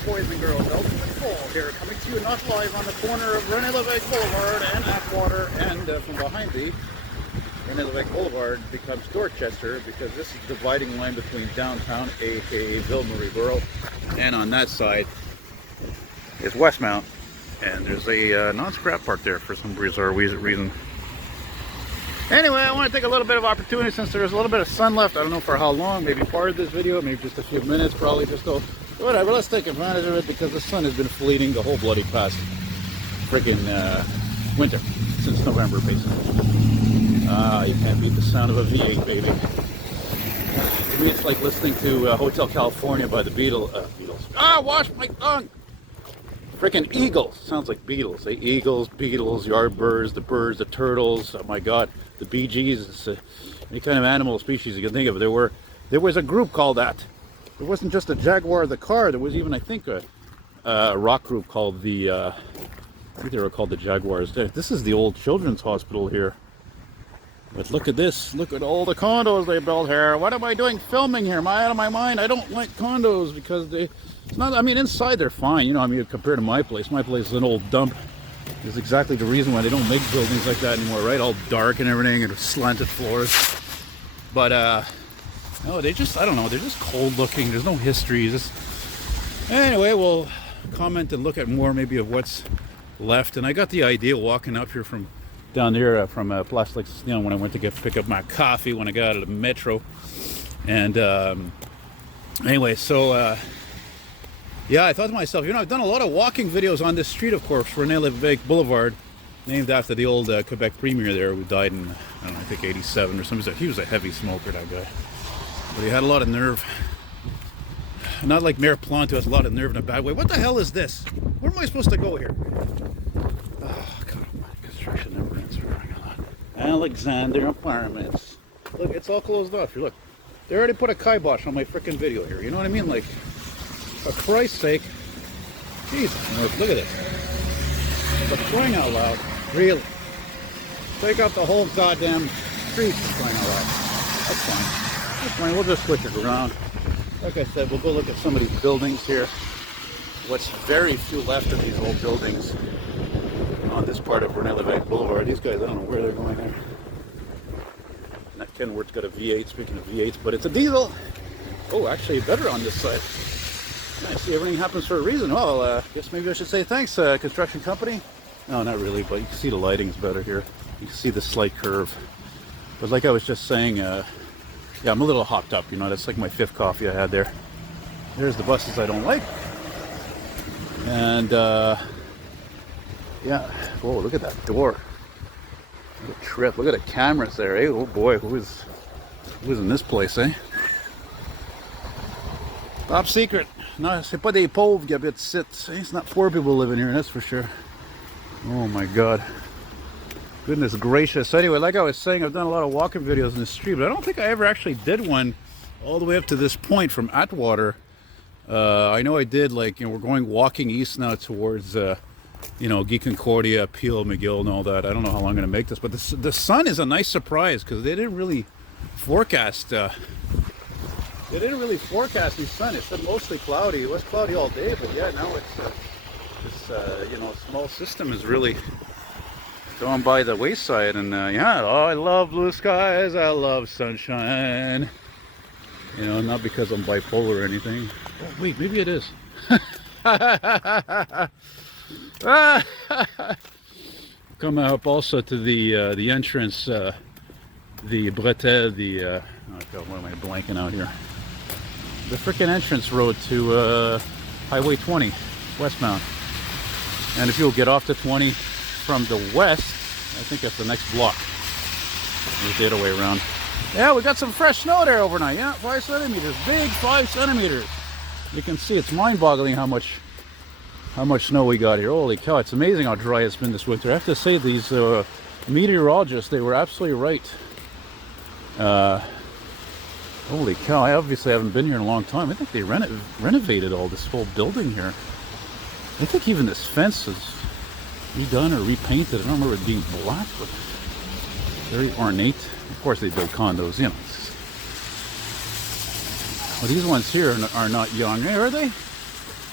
there, boys and girls. Elton McFall here, coming to you not live on the corner of René-Lévesque Boulevard and Atwater, and from behind me, René-Lévesque Boulevard becomes Dorchester, because this is the dividing line between downtown, aka Ville-Marie Borough, and on that side is Westmount, and there's a non-scrap park there for some bizarre reason. Anyway, I want to take a little bit of opportunity since there's a little bit of sun left. I don't know for how long, maybe part of this video, maybe just a few minutes, probably just whatever. Let's take advantage of it because the sun has been fleeting the whole bloody past freaking winter, since November basically. You can't beat the sound of a V8, baby. To me it's like listening to Hotel California by the Beatles. Wash my tongue! Freaking Eagles. Sounds like Beatles. Hey, Eagles, Beatles, Yardbirds, the birds, the turtles. Oh my God, the Bee Gees. It's any kind of animal species you can think of. There was a group called that. It wasn't just a Jaguar the car. There was even, I think, a rock group called the. I think they were called the Jaguars. This is the old children's hospital here. But look at this. Look at all the condos they built here. What am I doing filming here? Am I out of my mind? I don't like condos because it's not, I mean, inside they're fine, you know, I mean, compared to my place. My place is an old dump. It's exactly the reason why they don't make buildings like that anymore, right? All dark and everything and slanted floors. But, no, they just, I don't know, they're just cold looking. There's no history. Anyway, we'll comment and look at more maybe of what's left. And I got the idea walking up here from down there from Place L'Existence when I went to pick up my coffee when I got out of the metro. And anyway, so yeah, I thought to myself, you know, I've done a lot of walking videos on this street, of course, René-Lévesque Boulevard, named after the old Quebec premier there who died in, I don't know, I think 87 or something. He was a heavy smoker, that guy. But he had a lot of nerve. Not like Mayor Plante, who has a lot of nerve in a bad way. What the hell is this? Where am I supposed to go here? Oh, God, my construction immigrants are running a lot. Alexander Apartments. Look, it's all closed off. Look, they already put a kibosh on my freaking video here. You know what I mean? Like, for Christ's sake. Jesus, look at this. For crying out loud. Really? Take out the whole goddamn street for crying out loud. That's fine. That's fine. We'll just switch it around. Like I said, we'll go look at some of these buildings here. What's very few left of these old buildings on this part of René-Lévesque Boulevard. These guys, I don't know where they're going there. And that Kenworth's got a V8, speaking of V8s, but it's a diesel. Oh, actually better on this side. I see everything happens for a reason. Well, I guess maybe I should say thanks, construction company. No, not really, but you can see the lighting's better here. You can see the slight curve. But like I was just saying, yeah, I'm a little hopped up, you know, that's like my 5th coffee I had there. There's the buses I don't like. And, yeah, whoa, look at that door. What a trip. Look at the cameras there, eh? Oh boy, who's in this place, eh? Top secret. No, c'est pas des pauvres qui habitent ici. It's not poor people living here, that's for sure. Oh my God. Goodness gracious. Anyway, like I was saying, I've done a lot of walking videos in the street, but I don't think I ever actually did one all the way up to this point from Atwater. I know I did, like, you know, we're going walking east now towards, you know, Guy Concordia, Peel, McGill, and all that. I don't know how long I'm going to make this, but the sun is a nice surprise because they didn't really forecast. They didn't really forecast the sun. It said mostly cloudy. It was cloudy all day, but yeah, now it's you know, small system is really gone by the wayside. And yeah, oh, I love blue skies. I love sunshine. You know, not because I'm bipolar or anything. Oh, wait, maybe it is. Come up also to the entrance, the Blvd, the oh God, what am I blanking out here? The frickin' entrance road to Highway 20, Westmount. And if you'll get off to 20 from the west, I think that's the next block. There's the other way around. Yeah, we got some fresh snow there overnight. Yeah, 5 centimeters, big 5 centimeters. You can see it's mind-boggling how much snow we got here. Holy cow, it's amazing how dry it's been this winter. I have to say, these meteorologists, they were absolutely right. Holy cow, I obviously haven't been here in a long time. I think they renovated all this whole building here. I think even this fence is redone or repainted. I don't remember it being black, but very ornate. Of course they build condos, you know. Well, these ones here are not young, are they?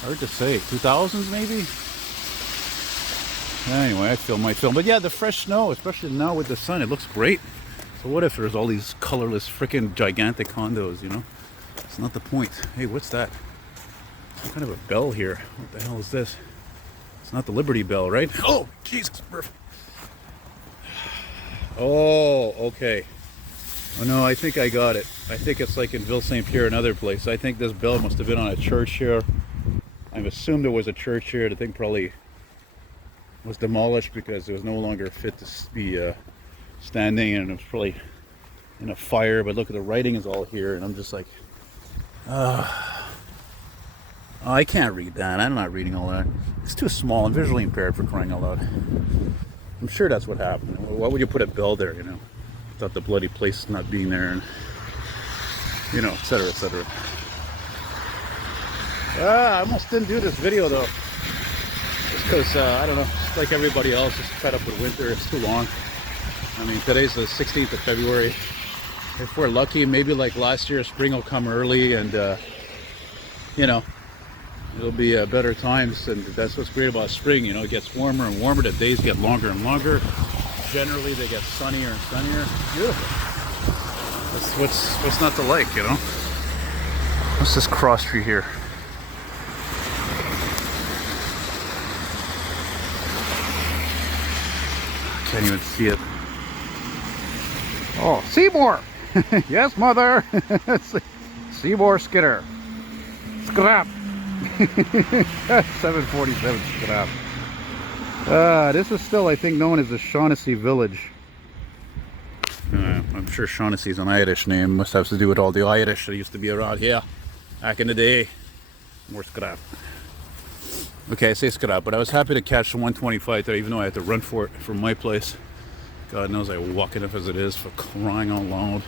Hard to say. 2000s maybe? Anyway, I film my film. But yeah, the fresh snow, especially now with the sun, it looks great. So what if there's all these colorless, freaking gigantic condos, you know? It's not the point. Hey, what's that? Some kind of a bell here. What the hell is this? It's not the Liberty Bell, right? Oh, Jesus. Oh, okay. Oh no, I think I got it. I think it's like in Ville St. Pierre, another place. I think this bell must have been on a church here. I've assumed there was a church here. The thing probably was demolished because it was no longer fit to be standing, and it was probably in a fire. But look at the writing is all here, and I'm just like, oh, I can't read that. I'm not reading all that. It's too small. I'm visually impaired, for crying out loud. I'm sure that's what happened. Why would you put a bell there, you know? Without the bloody place not being there, and you know, etc., etc. I almost didn't do this video though, just because I don't know, just like everybody else, just fed up with winter. It's too long. I mean, today's the 16th of February. If we're lucky, maybe like last year, spring will come early, and you know, it'll be better times. And that's what's great about spring. You know, it gets warmer and warmer. The days get longer and longer. Generally, they get sunnier and sunnier. Beautiful. What's not to like, you know? What's this cross tree here? I can't even see it. Oh, Seymour! Yes, mother! Seymour Skidder. Scrap! 747 scrap. This is still, I think, known as the Shaughnessy Village. I'm sure Shaughnessy is an Irish name. Must have to do with all the Irish that used to be around here back in the day. More scrap. Okay, I say scrap, but I was happy to catch the 125 there, even though I had to run for it from my place. God knows I walk enough as it is, for crying out loud.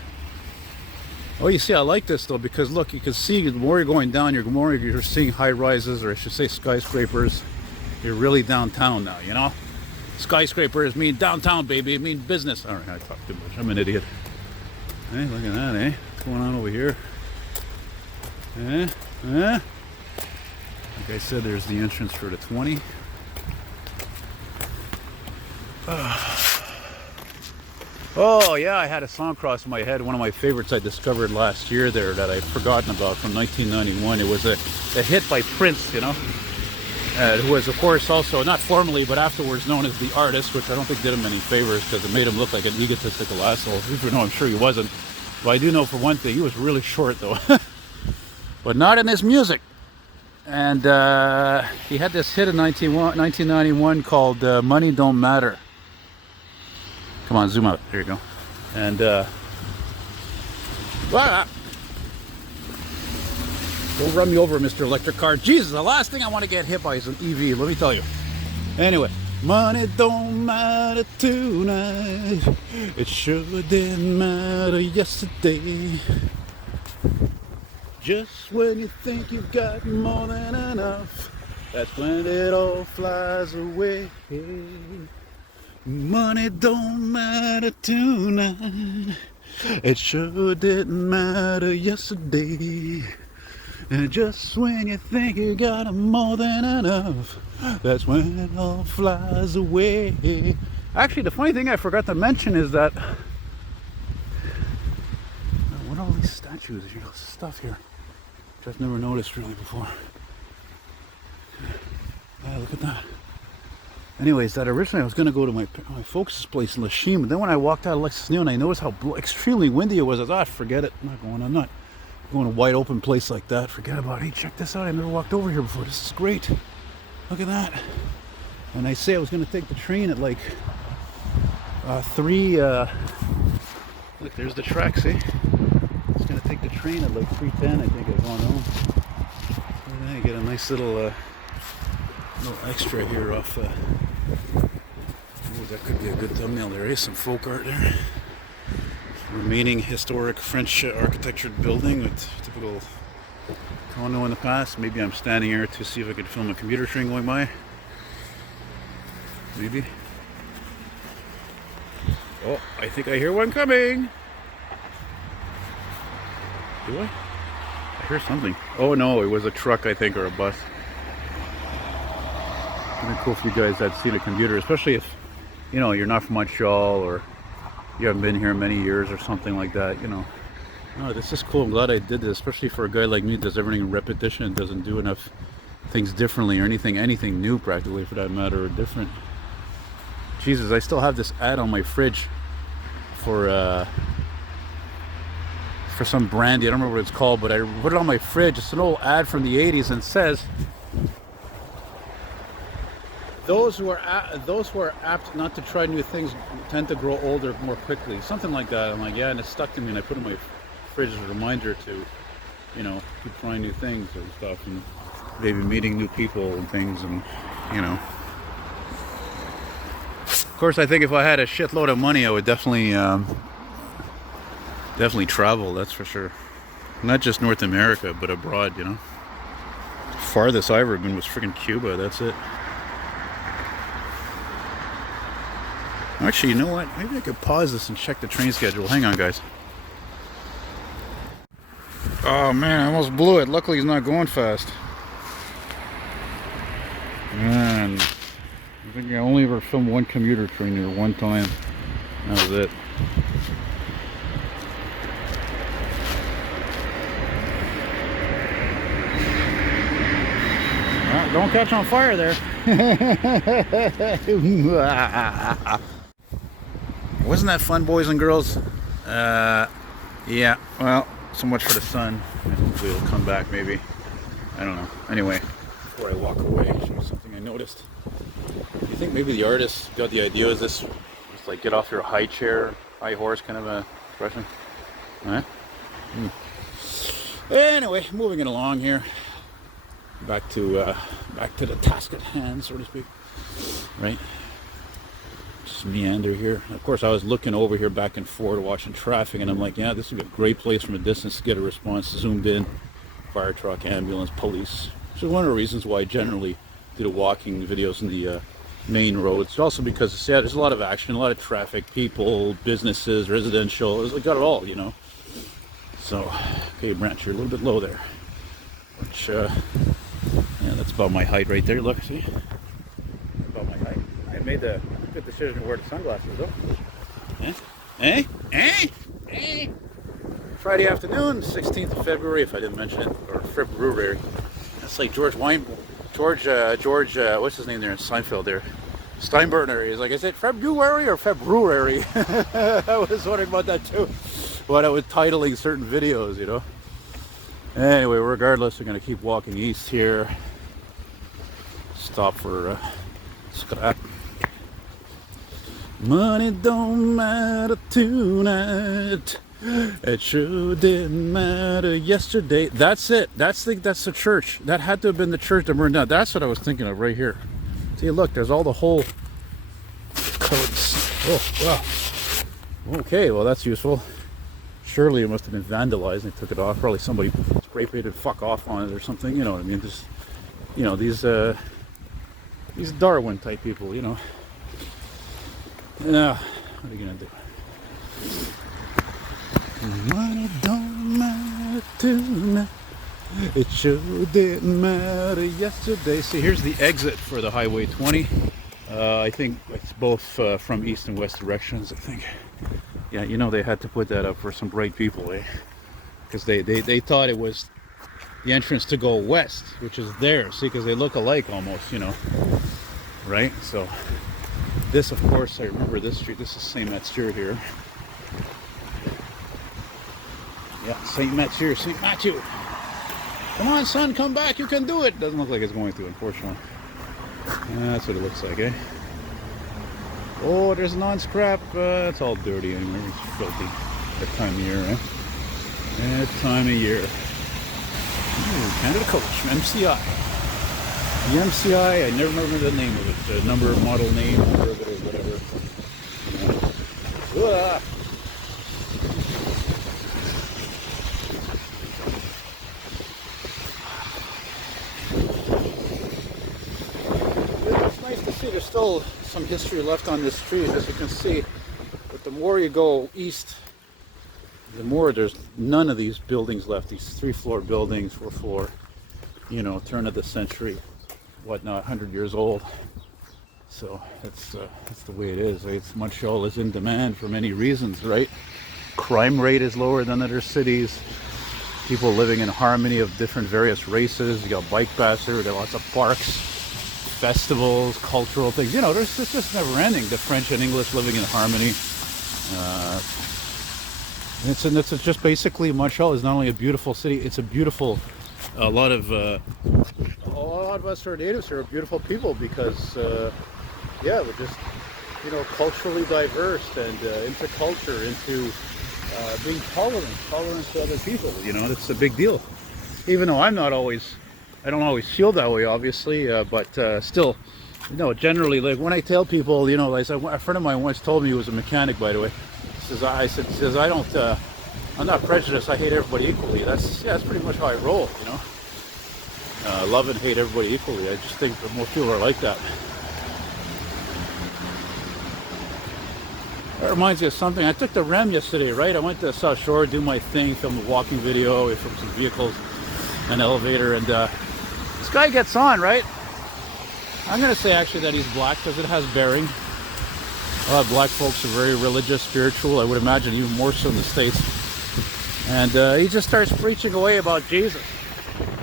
Oh, you see, I like this though, because look, you can see the more you're going down, the more you're seeing high rises, or I should say skyscrapers. You're really downtown now, you know? Skyscrapers mean downtown, baby. It means business. All right, I talk too much. I'm an idiot. Hey, look at that, eh? What's going on over here? Like I said, there's the entrance for the 20. Oh, yeah, I had a song cross my head. One of my favorites I discovered last year there that I'd forgotten about, from 1991. It was a hit by Prince, you know? Who was, of course, also, not formally, but afterwards known as the artist, which I don't think did him any favors because it made him look like an egotistical asshole. Even though I'm sure he wasn't. But I do know for one thing, he was really short, though. But not in his music. And he had this hit in 1991 called Money Don't Matter. Come on, zoom out. There you go. And, don't run me over, Mr. Electric Car. Jesus, the last thing I want to get hit by is an EV, let me tell you. Anyway, money don't matter tonight. It sure didn't matter yesterday. Just when you think you've got more than enough, that's when it all flies away. Money don't matter tonight. It sure didn't matter yesterday. And just when you think you got more than enough, that's when it all flies away. Actually, the funny thing I forgot to mention is that, what are all these statues, you know, stuff here, which I've never noticed really before. Yeah, look at that. Anyways, that originally I was going to go to my folks' place in Lachine, but then when I walked out of Lexus Neon, I noticed how extremely windy it was. I thought, forget it, I'm not going to a wide open place like that. Forget about it. Hey, check this out. I never walked over here before. This is great. Look at that. And I say I was going to take the train at like 3. Look, there's the track. See, I was going to take the train at like 3:10. I think I've gone home. And then I get a nice little extra here off. Oh, that could be a good thumbnail. There is some folk art there. Remaining historic French architectured building with typical condo in the past. Maybe I'm standing here to see if I could film a commuter train going by. Maybe. Oh, I think I hear one coming. Do I? I hear something. Oh no, it was a truck, I think, or a bus. been cool for you guys that seen a commuter, especially if, you know, you're not from Montreal or you haven't been here many years or something like that, you know. Oh, this is cool. I'm glad I did this, especially for a guy like me who does everything in repetition and doesn't do enough things differently or anything new practically for that matter, or different. Jesus, I still have this ad on my fridge for some brandy. I don't remember what it's called, but I put it on my fridge. It's an old ad from the 80s and it says, those who are apt not to try new things tend to grow older more quickly. Something like that. I'm like, yeah, and it stuck to me, and I put it in my fridge as a reminder to, you know, keep trying new things and stuff, and maybe meeting new people and things, and, you know. Of course, I think if I had a shitload of money, I would definitely travel, that's for sure. Not just North America, but abroad, you know. Farthest I ever been was freaking Cuba, that's it. Actually, you know what? Maybe I could pause this and check the train schedule. Hang on, guys. Oh man, I almost blew it. Luckily, he's not going fast. Man, I think I only ever filmed one commuter train here one time. That was it. Well, don't catch on fire there. Wasn't that fun, boys and girls? Yeah, well, so much for the sun. Hopefully it'll come back, maybe. I don't know. Anyway, before I walk away, I'll show you something I noticed. Do you think maybe the artist got the idea of this? It's like get off your high chair, high horse kind of a expression? Huh? Anyway, moving it along here. Back to the task at hand, so to speak. Right? Just meander here. Of course, I was looking over here back and forth, watching traffic, and I'm like, yeah, this would be a great place from a distance to get a response. Zoomed in, fire truck, ambulance, police. Which is one of the reasons why I generally do the walking videos in the main roads. Also because yeah, there's a lot of action, a lot of traffic, people, businesses, residential. It's got it all, you know. So, okay, Branch, you're a little bit low there. Which, yeah, that's about my height right there. Look, see? About my height. I made the good decision to wear the sunglasses, though. Friday afternoon, 16th of February, if I didn't mention it, or February. That's like George, what's his name there in Seinfeld there? Steinberner. He's like, is it February or February? I was wondering about that too. When I was titling certain videos, you know. Anyway, regardless, we're going to keep walking east here. Stop for scrap. Money don't matter tonight. It sure didn't matter yesterday. That's it. That's the church. That had to have been the church that burned down. That's what I was thinking of right here. See, look, there's all the whole codes. Oh, wow. Okay, well, that's useful. Surely it must have been vandalized and they took it off. Probably somebody spray painted "fuck off" on it or something. You know what I mean? Just, you know, these Darwin type people. You know. Now, what are you gonna do? Money don't matter tonight. It sure didn't matter yesterday. See, here's the exit for the Highway 20. I think it's both from east and west directions. I think. Yeah, you know, they had to put that up for some bright people, eh? Because they thought it was the entrance to go west, which is there. See, because they look alike almost, you know. Right? So, this, of course, I remember this street. This is St. Mathieu here. Yeah, St. Mathieu, St. Mathieu. Come on, son, come back. You can do it. Doesn't look like it's going to, unfortunately. That's what it looks like, eh? Oh, there's non-scrap. It's all dirty anyway. It's filthy. That time of year, eh? That time of year. Ooh, Canada Coach, MCI. The MCI, I never remember the name of it. The number, model name, number of it, or whatever. It's nice to see there's still some history left on this street, as you can see. But the more you go east, the more there's none of these buildings left. These 3-floor buildings, 4-floor, you know, turn of the century, whatnot, 100 years old. So that's the way it is. Right? Montreal is in demand for many reasons, right? Crime rate is lower than other cities. People living in harmony of different various races. You got bike paths here. There are lots of parks, festivals, cultural things. You know, it's just never ending. The French and English living in harmony. It's just basically Montreal is not only a beautiful city. It's a beautiful. A lot of us who are natives here are beautiful people because yeah, we're just culturally diverse and into culture, into being tolerant to other people. It's a big deal. Even though I don't always feel that way, obviously, but still, generally, like when I tell people, a friend of mine once told me, he was a mechanic, by the way. I'm not prejudiced. I hate everybody equally. That's pretty much how I roll. Love and hate everybody equally. I just think that most people are like that. That reminds me of something. I took the REM yesterday, right? I went to South Shore, do my thing, film a walking video from some vehicles, an elevator, and this guy gets on, right? I'm going to say actually that he's black because it has bearing. A lot of black folks are very religious, spiritual, I would imagine even more so in the States. And he just starts preaching away about Jesus.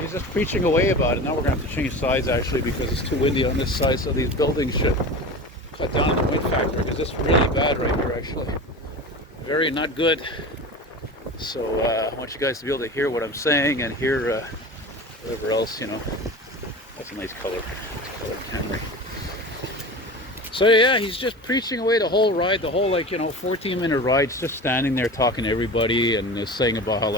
He's just preaching away about it. Now we're going to have to change sides actually because it's too windy on this side, so these buildings should cut down on the wind factor because it's really bad right here actually. Very not good. So I want you guys to be able to hear what I'm saying and hear whatever else, That's a nice color. Camry. So yeah, he's just preaching away the whole ride, the whole 14-minute ride, just standing there talking to everybody and is saying about how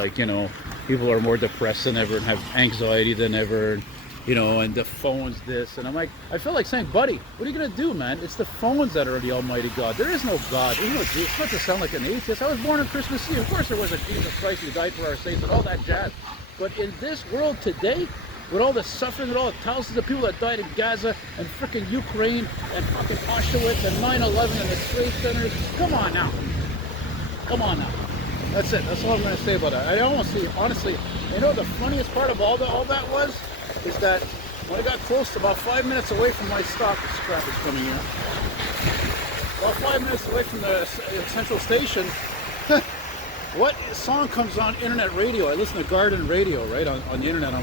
people are more depressed than ever and have anxiety than ever. And the phone's this, and I'm like, I feel like saying, buddy, what are you gonna do, man? It's the phones that are the Almighty God. There is no God. There's no Jesus. It's not to sound like an atheist. I was born on Christmas Eve. Of course, there was a Jesus Christ who died for our sins and all that jazz. But in this world today, with all the suffering, with all the thousands of people that died in Gaza and frickin' Ukraine and fucking Auschwitz and 9/11 and the slave centers, come on now. That's it. That's all I'm gonna say about that. I honestly, the funniest part of all that was. Is that when I got close to about 5 minutes away from my stop, this crap is coming in. About 5 minutes away from the central station, what song comes on internet radio? I listen to Garden Radio, right, on the internet on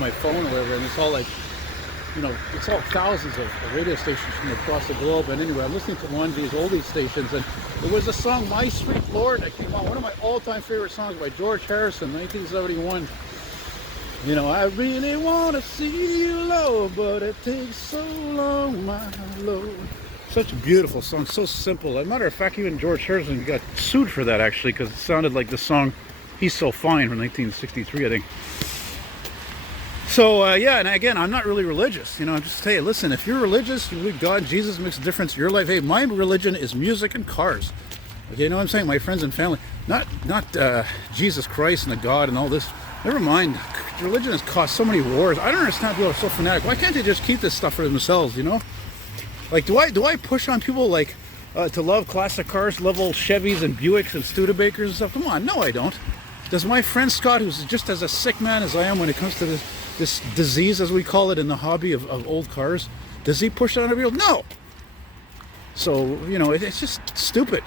my phone or whatever, and it's all it's all thousands of radio stations from across the globe. And anyway, I'm listening to one of these oldies stations, and there was a song, My Sweet Lord, that came on, one of my all-time favorite songs by George Harrison, 1971. I really want to see you, Lord, but it takes so long, my Lord. Such a beautiful song, so simple. As a matter of fact, even George Harrison got sued for that, actually, because it sounded like the song He's So Fine from 1963, I think. So, yeah, and again, I'm not really religious. I'm just, hey, listen, if you're religious, you believe God, Jesus makes a difference in your life. Hey, my religion is music and cars. Okay, you know what I'm saying? My friends and family. Not Jesus Christ and the God and all this. Never mind. Religion has caused so many wars. I don't understand people are so fanatic. Why can't they just keep this stuff for themselves, Like, do I push on people to love classic cars, love old Chevys and Buicks and Studebakers and stuff? Come on, no, I don't. Does my friend Scott, who's just as a sick man as I am when it comes to this disease, as we call it, in the hobby of old cars, does he push it on everybody? No. So, it's just stupid,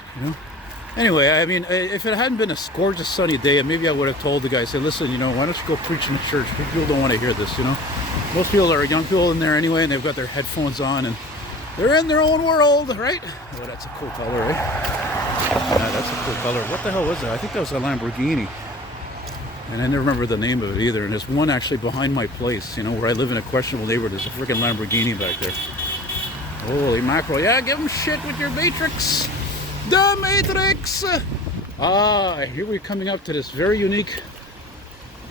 Anyway, I mean, if it hadn't been a gorgeous sunny day, maybe I would have told the guy, say, listen, why don't you go preach in the church? People don't want to hear this, Most people are young people in there anyway, and they've got their headphones on, and they're in their own world, right? Oh, that's a cool color, right? Yeah, that's a cool color. What the hell was that? I think that was a Lamborghini. And I never remember the name of it either. And there's one actually behind my place, where I live in a questionable neighborhood. There's a freaking Lamborghini back there. Holy mackerel. Yeah, give them shit with your Matrix. The Matrix! Here we're coming up to this very unique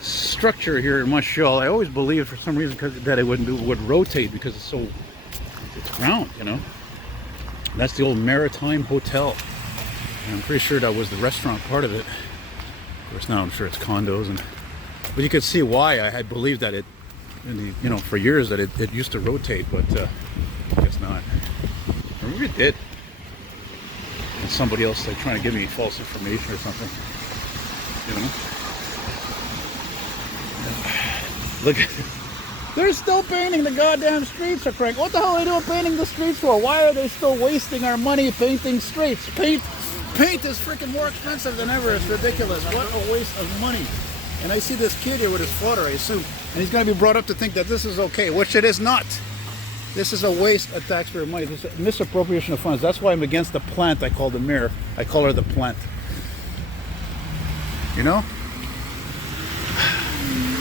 structure here in Montreal. I always believed for some reason that it would rotate because it's round, That's the old Maritime Hotel. And I'm pretty sure that was the restaurant part of it. Of course, now I'm sure it's condos, but you could see why I had believed that for years that it used to rotate, but I guess not. Or maybe it did. And somebody else trying to give me false information or something. They're still painting the goddamn streets, are crank. What the hell are they doing painting the streets for? Why are they still wasting our money painting streets? Paint is freaking more expensive than ever. It's ridiculous. What a waste of money. And I see this kid here with his father, I assume, and he's going to be brought up to think that this is okay, which it is not. This is a waste of taxpayer money. This is misappropriation of funds. That's why I'm against the plant I call the mayor. I call her the plant. You know?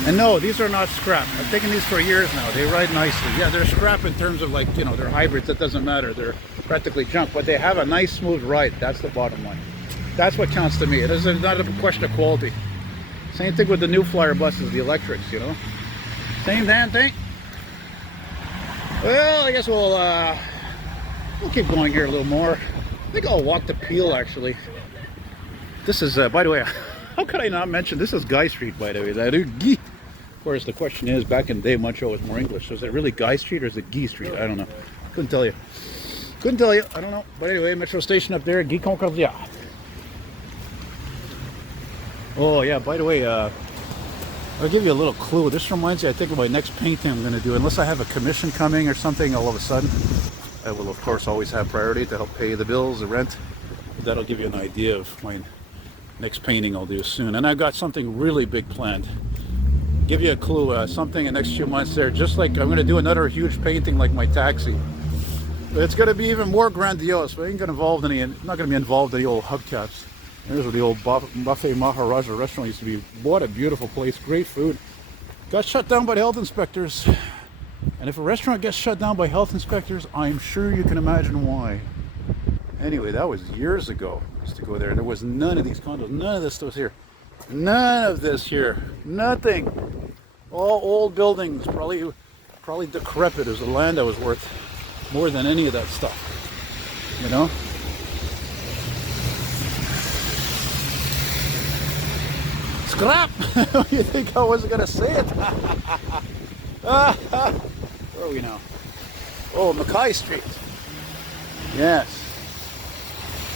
And no, these are not scrap. I've taken these for years now. They ride nicely. Yeah, they're scrap in terms of, like, you know, they're hybrids. That doesn't matter. They're practically junk, but they have a nice smooth ride. That's the bottom line. That's what counts to me. It is not a question of quality. Same thing with the new flyer buses, the electrics, you know? Same damn thing. Well, I guess we'll keep going here a little more. I think I'll walk to Peel, actually. This is, by the way, how could I not mention, this is Guy Street, by the way. Of course, the question is, back in the day, Montreal was more English. So is it really Guy Street or is it Guy Street? I don't know. Couldn't tell you. Couldn't tell you. I don't know. But anyway, metro station up there, Guy Concordia. Oh, yeah, by the way, I'll give you a little clue. This reminds me, I think, of my next painting I'm going to do. Unless I have a commission coming or something all of a sudden, I will, of course, always have priority to help pay the bills, the rent. But that'll give you an idea of my next painting I'll do soon. And I've got something really big planned. Give you a clue, something in the next few months there. Just like I'm going to do another huge painting like my taxi. But it's going to be even more grandiose. But I ain't going to involve any, not going to be involved in the old hubcaps. There's where the old Buffet Maharaja restaurant used to be. What a beautiful place, great food. Got shut down by the health inspectors. And if a restaurant gets shut down by health inspectors, I'm sure you can imagine why. Anyway, that was years ago. I used to go there. There was none of these condos. None of this was here. None of this here. Nothing. All old buildings. Probably decrepit. It was the land that was worth more than any of that stuff. You know? Scrap! You think I wasn't going to say it? Where are we now? Oh, Mackay Street. Yes.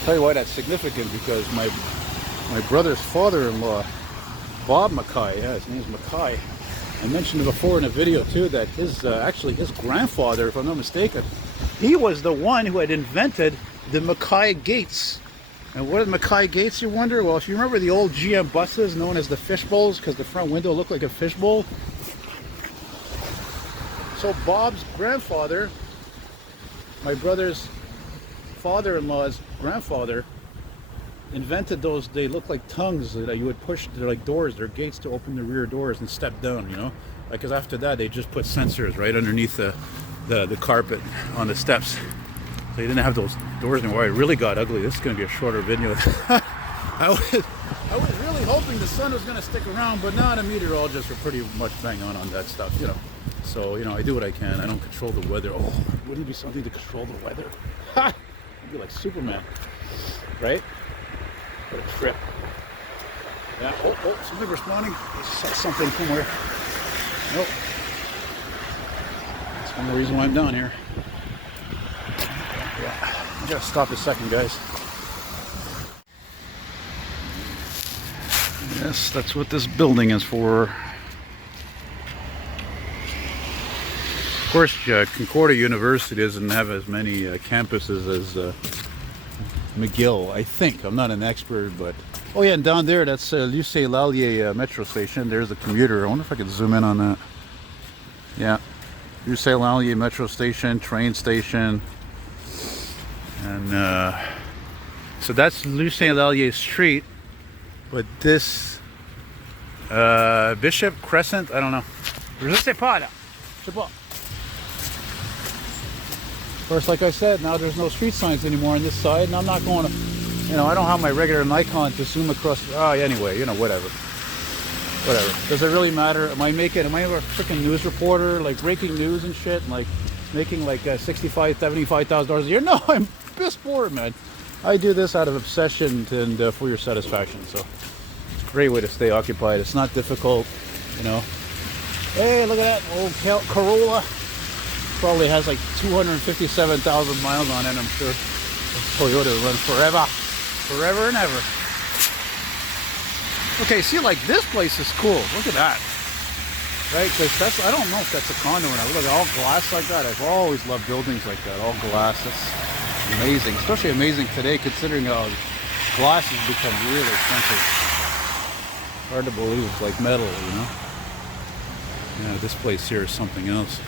Tell you why that's significant, because my brother's father-in-law, Bob Mackay, yeah, his name's Mackay. I mentioned it before in a video too that actually his grandfather, if I'm not mistaken, he was the one who had invented the Mackay gates. And what are Mackay gates, you wonder? Well, if you remember the old GM buses known as the fish bowls, because the front window looked like a fish bowl. So Bob's grandfather, my brother's father-in-law's grandfather, invented those. They look like tongues that you would push. They're like doors. They're gates to open the rear doors and step down, you know? Like, because after that, they just put sensors right underneath the carpet on the steps. So you didn't have those doors anymore. It really got ugly. This is going to be a shorter video. I was really hoping the sun was going to stick around, but now the meteorologists are pretty much bang on that stuff, you know. So, you know, I do what I can. I don't control the weather. Oh, wouldn't it be something to control the weather? Ha! I'd be like Superman, right? What a trip. Yeah. Oh, something responding. I saw something somewhere. Nope. That's one reason why I'm down here. Yeah, I gotta stop a second, guys. Yes, that's what this building is for. Of course, Concordia University doesn't have as many campuses as McGill, I think. I'm not an expert, but... Oh yeah, and down there, that's Lycée-Lallier metro station. There's the commuter. I wonder if I could zoom in on that. Yeah. Lycée-Lallier metro station, train station. And so that's Lycée-Lallier Street, but this Bishop Crescent, I don't know. Je sais pas là. Je sais pas. Of course, like I said, now there's no street signs anymore on this side, and I'm not going to, you know, I don't have my regular Nikon to zoom across. Oh, anyway, you know, whatever. Does it really matter? Am I a freaking news reporter, like breaking news and shit, and like making like $65,000, $75,000 a year? No, I'm piss poor, man. I do this out of obsession and for your satisfaction. So it's a great way to stay occupied. It's not difficult, you know. Hey, look at that old Corolla. Probably has like 257,000 miles on it, I'm sure. This Toyota will run forever and ever. Okay, see, like this place is cool. Look at that. right? Because that's, I don't know if that's a condo or not. Look, all glass like that. I've always loved buildings like that, all glass. That's amazing, especially amazing today considering how glass has become really expensive. Hard to believe it's like metal, you know? Yeah, this place here is something else.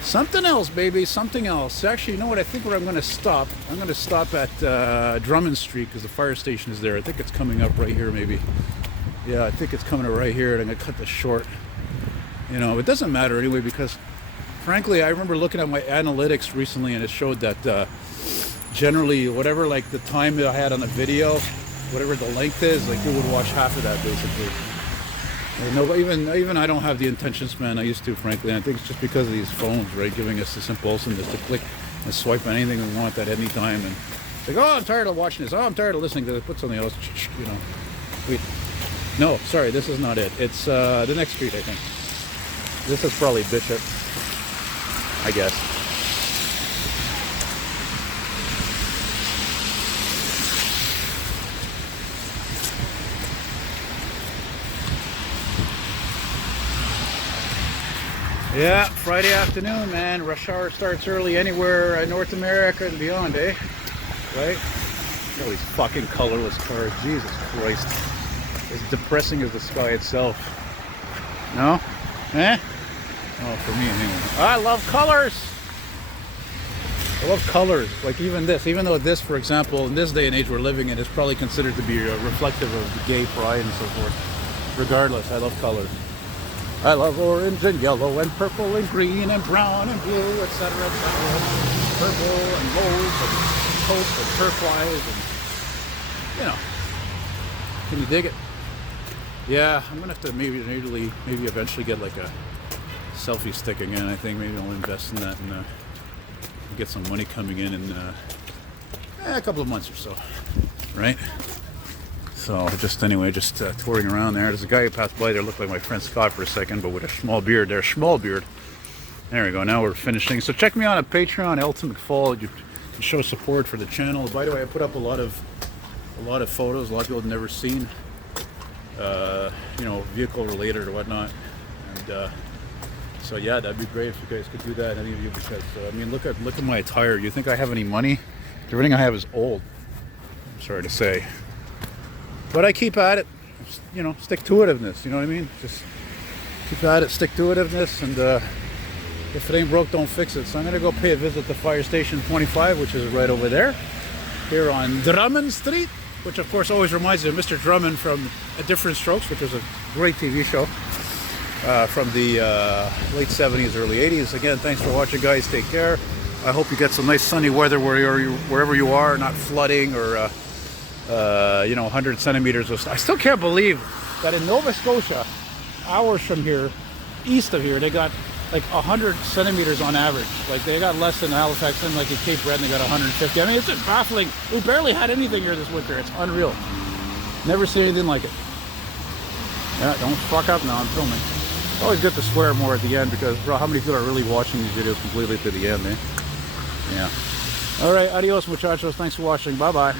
Something else, baby, something else. Actually, you know what? I think where I'm going to stop, I'm going to stop at Drummond Street because the fire station is there. I think it's coming up right here, maybe. Yeah, I think it's coming up right here, and I'm going to cut this short. You know, it doesn't matter anyway because, frankly, I remember looking at my analytics recently, and it showed that generally, whatever like the time that I had on the video, whatever the length is, like you would watch half of that basically. No, even I don't have the attention span I used to, frankly. And I think it's just because of these phones, right, giving us this impulsiveness to click and swipe on anything we want at any time. And it's like, oh, I'm tired of watching this. Oh, I'm tired of listening to this. Put something else, you know. Wait, no, sorry, this is not it. It's the next street, I think. This is probably Bishop, I guess. Yeah, Friday afternoon, man. Rush hour starts early anywhere in North America and beyond, eh? Right? Look at these fucking colorless cars. Jesus Christ. As depressing as the sky itself. No? Eh? Oh, for me anyway. I love colors! I love colors. Like even this. Even though this, for example, in this day and age we're living in, is probably considered to be reflective of the gay pride and so forth. Regardless, I love colors. I love orange and yellow and purple and green and brown and blue, etc., etc. Purple and gold and taupe and turquoise and, you know. Can you dig it? Yeah, I'm gonna have to maybe eventually get like a selfie stick again. I think maybe I'll invest in that and get some money coming in a couple of months or so, right? So anyway, touring around there. There's a guy who passed by there, looked like my friend Scott for a second, but with a small beard there, small beard. There we go, now we're finishing. So check me out on Patreon, Elton McFall. You can show support for the channel. By the way, I put up a lot of photos, a lot of people have never seen, you know, vehicle related or whatnot. And so yeah, that'd be great if you guys could do that, any of you, because I mean, look at my attire. You think I have any money? Everything I have is old. I'm sorry to say. But I keep at it, you know, stick-to-itiveness, you know what I mean? Just keep at it, stick-to-itiveness, and if it ain't broke, don't fix it. So I'm going to go pay a visit to Fire Station 25, which is right over there, here on Drummond Street, which of course always reminds me of Mr. Drummond from A Different Strokes, which was a great TV show from the late 70s, early 80s. Again, thanks for watching, guys. Take care. I hope you get some nice sunny weather wherever you are, not flooding or... you know, 100 centimeters of... I still can't believe that in Nova Scotia, hours from here, east of here, they got like 100 centimeters on average. Like they got less than Halifax and like in Cape Breton, they got 150. I mean, it's just baffling. We barely had anything here this winter. It's unreal. Never seen anything like it. Yeah, don't fuck up now. I'm filming. It's always good to swear more at the end because, bro, how many people are really watching these videos completely to the end, eh? Yeah. All right, adios, muchachos. Thanks for watching. Bye-bye.